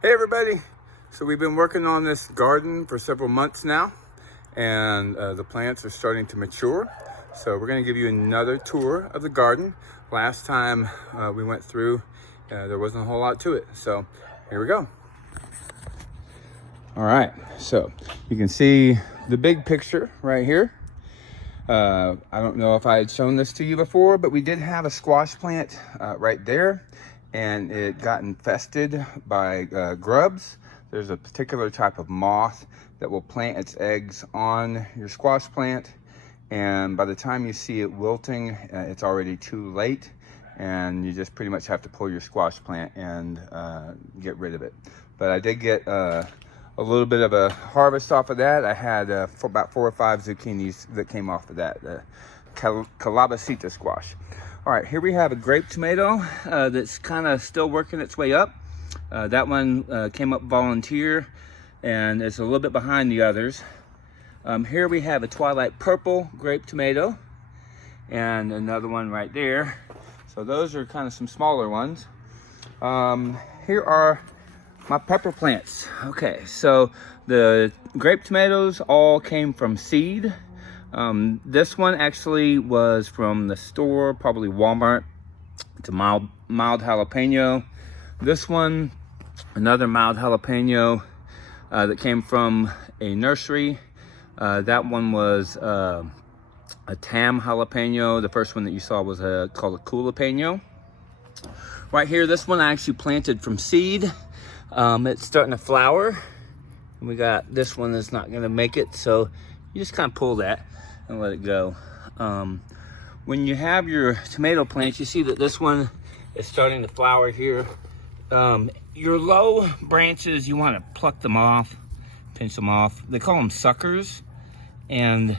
Hey everybody! So we've been working on this garden for several months now, and the plants are starting to mature. So we're going to give you another tour of the garden. Last time we went through, there wasn't a whole lot to it. So here we go. All right, so you can see the big picture right here. I don't know if I had shown this to you before, but we did have a squash plant right there, and it got infested by grubs. There's a particular type of moth that will plant its eggs on your squash plant, and by the time you see it wilting, it's already too late, and you just pretty much have to pull your squash plant and get rid of it. But I did get a little bit of a harvest off of that. I had about 4 or 5 zucchinis that came off of that, calabacita squash. All right, here we have a grape tomato that's kind of still working its way up. That one came up volunteer, and it's a little bit behind the others. Here we have a twilight purple grape tomato, and another one right there. So those are kind of some smaller ones. Here are my pepper plants. Okay, so the grape tomatoes all came from seed. This one actually was from the store, probably Walmart. It's a mild jalapeno. This one, another mild jalapeno that came from a nursery. That one was a tam jalapeno. The first one that you saw was called a jalapeno. Right here, this one I actually planted from seed. It's starting to flower. We got this one that's not going to make it, so you just kind of pull that and let it go. When you have your tomato plants, you see that this one is starting to flower here. Your low branches, you want to pluck them off, pinch them off. They call them suckers, and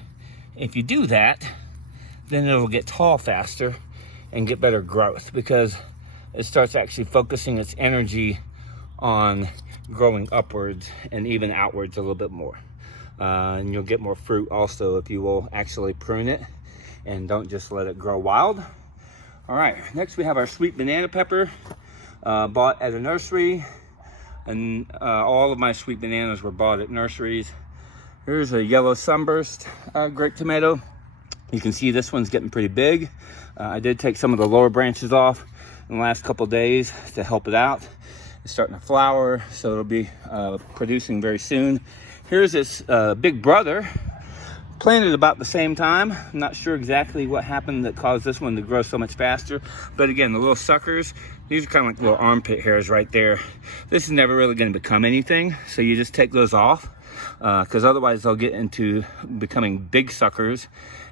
if you do that, then it'll get tall faster and get better growth, because it starts actually focusing its energy on growing upwards and even outwards a little bit more. And you'll get more fruit also if you will actually prune it and don't just let it grow wild. All right, next we have our sweet banana pepper, bought at a nursery, and all of my sweet bananas were bought at nurseries. Here's a yellow sunburst grape tomato. You can see this one's getting pretty big. I did take some of the lower branches off in the last couple days to help it out. It's starting to flower, so it'll be producing very soon. Here's this big brother, planted about the same time. I'm not sure exactly what happened that caused this one to grow so much faster, but again, the little suckers, these are kind of like little armpit hairs right there. This is never really going to become anything, so you just take those off, because otherwise they'll get into becoming big suckers,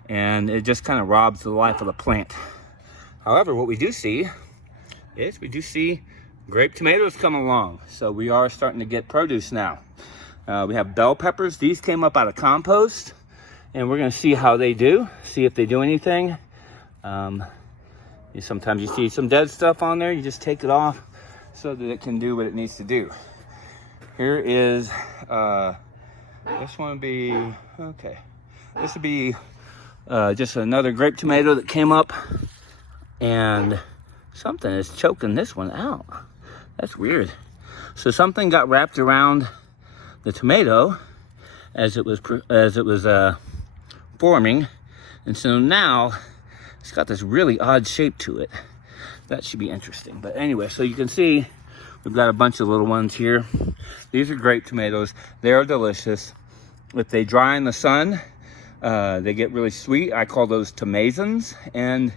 and it just kind of robs the life of the plant. However, what we do see is grape tomatoes coming along, so we are starting to get produce now. We have bell peppers. These came up out of compost, and we're going to see how they do, see if they do anything. Sometimes you see some dead stuff on there. You just take it off so that it can do what it needs to do. Here is, this one would be, okay. This would be just another grape tomato that came up, and something is choking this one out. That's weird. So something got wrapped around the tomato as it was forming, and so now it's got this really odd shape to it. That should be interesting. But anyway, so you can see we've got a bunch of little ones here. These are grape tomatoes. They are delicious. If they dry in the sun, they get really sweet. I call those tomazons, and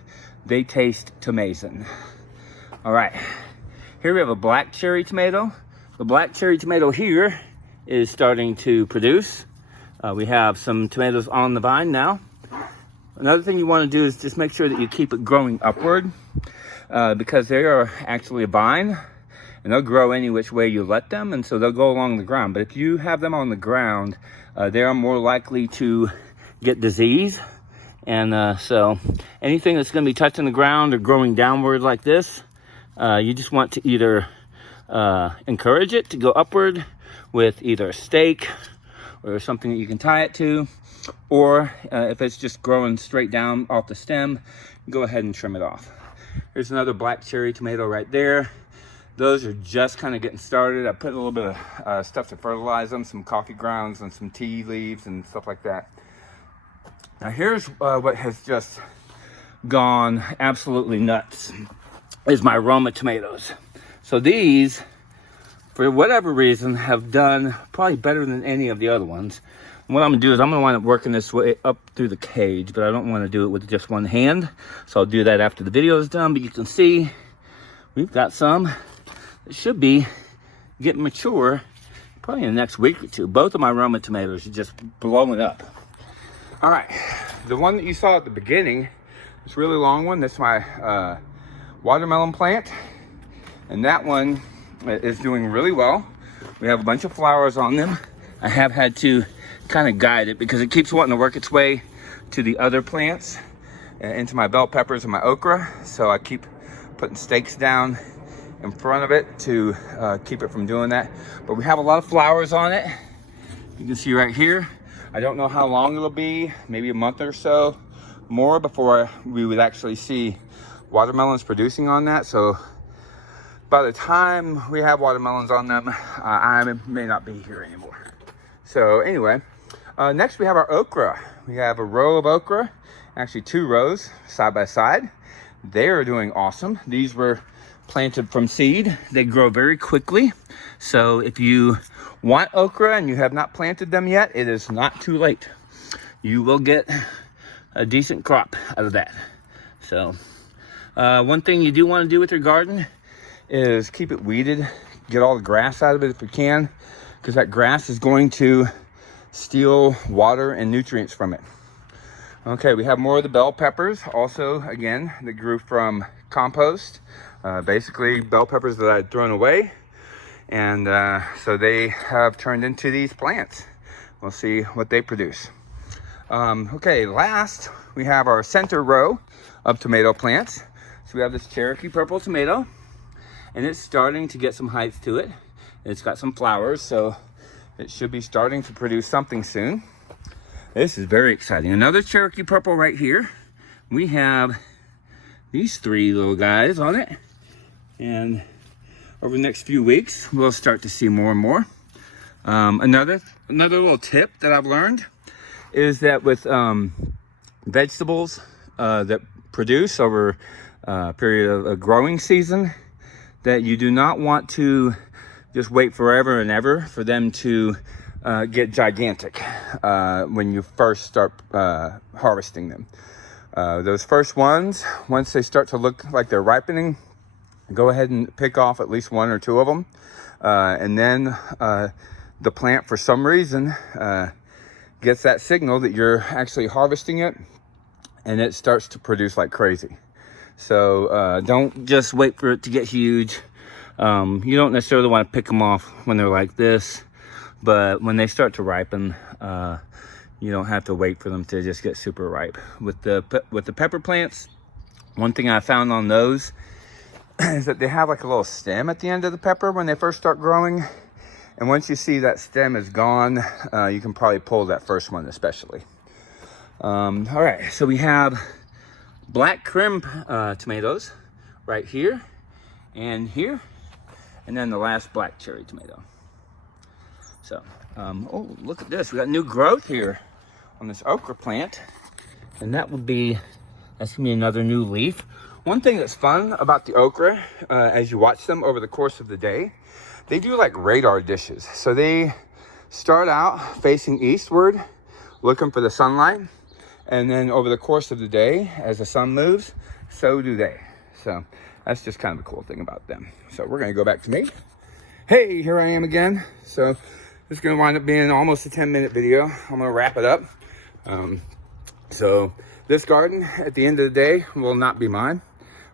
they taste tomazon. All right, here we have a black cherry tomato. The black cherry tomato here is starting to produce. We have some tomatoes on the vine now. Another thing you want to do is just make sure that you keep it growing upward, because they are actually a vine, and they'll grow any which way you let them, and so they'll go along the ground. But if you have them on the ground, they are more likely to get disease. And so anything that's going to be touching the ground or growing downward like this, you just want to either encourage it to go upward with either a stake or something that you can tie it to, or if it's just growing straight down off the stem, go ahead and trim it off. Here's another black cherry tomato right there. Those are just kind of getting started. I put a little bit of stuff to fertilize them, some coffee grounds and some tea leaves and stuff like that. Now here's what has just gone absolutely nuts, is my Roma tomatoes. So these, for whatever reason, have done probably better than any of the other ones. And what I'm gonna do is I'm gonna wind up working this way up through the cage, but I don't wanna do it with just one hand. So I'll do that after the video is done, but you can see we've got some that should be getting mature probably in the next week or two. Both of my Roma tomatoes are just blowing up. All right, the one that you saw at the beginning, this really long one, that's my watermelon plant. And that one is doing really well. We have a bunch of flowers on them. I have had to kind of guide it because it keeps wanting to work its way to the other plants, into my bell peppers and my okra. So I keep putting stakes down in front of it to keep it from doing that. But we have a lot of flowers on it. You can see right here. I don't know how long it'll be, maybe a month or so more before we would actually see watermelons producing on that. So by the time we have watermelons on them, I may not be here anymore. So anyway, next we have our okra. We have a row of okra, actually 2 rows side by side. They are doing awesome. These were planted from seed. They grow very quickly. So if you want okra and you have not planted them yet, it is not too late. You will get a decent crop out of that. So one thing you do want to do with your garden is keep it weeded, get all the grass out of it if you can, because that grass is going to steal water and nutrients from it. Okay, we have more of the bell peppers also, again, that grew from compost. Basically bell peppers that I'd thrown away, and so they have turned into these plants. We'll see what they produce. Okay, last we have our center row of tomato plants. So we have this Cherokee purple tomato, and it's starting to get some height to it. It's got some flowers, so it should be starting to produce something soon. This is very exciting. Another Cherokee purple right here. We have these 3 little guys on it, and over the next few weeks we'll start to see more and more. Another little tip that I've learned is that with vegetables that produce over a period of a growing season, that you do not want to just wait forever and ever for them to get gigantic when you first start harvesting them. Those first ones, once they start to look like they're ripening, go ahead and pick off at least 1 or 2 of them. And then the plant, for some reason, gets that signal that you're actually harvesting it, and it starts to produce like crazy. So don't just wait for it to get huge. You don't necessarily want to pick them off when they're like this, but when they start to ripen, you don't have to wait for them to just get super ripe. With the pepper plants, one thing I found on those is that they have like a little stem at the end of the pepper when they first start growing. And once you see that stem is gone, you can probably pull that first one especially. All right, so we have black crim tomatoes right here and here, and then the last black cherry tomato. So, oh, look at this. We got new growth here on this okra plant, and that's gonna be another new leaf. One thing that's fun about the okra, as you watch them over the course of the day, they do like radar dishes. So they start out facing eastward, looking for the sunlight, and then over the course of the day, as the sun moves, so do they. So that's just kind of a cool thing about them. So we're gonna go back to me. Hey, here I am again. So this is gonna wind up being almost a 10-minute video. I'm gonna wrap it up. So this garden, at the end of the day, will not be mine.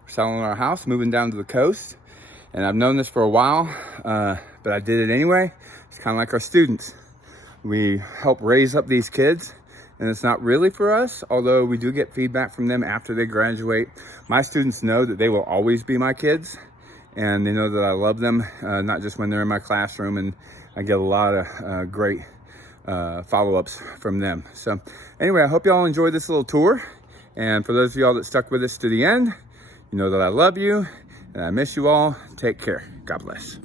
We're selling our house, moving down to the coast. And I've known this for a while, but I did it anyway. It's kind of like our students. We help raise up these kids, and it's not really for us, although we do get feedback from them after they graduate. My students know that they will always be my kids, and they know that I love them, not just when they're in my classroom, and I get a lot of great follow-ups from them. So anyway, I hope y'all enjoyed this little tour, and for those of y'all that stuck with us to the end, you know that I love you, And I miss you all. Take care. God bless.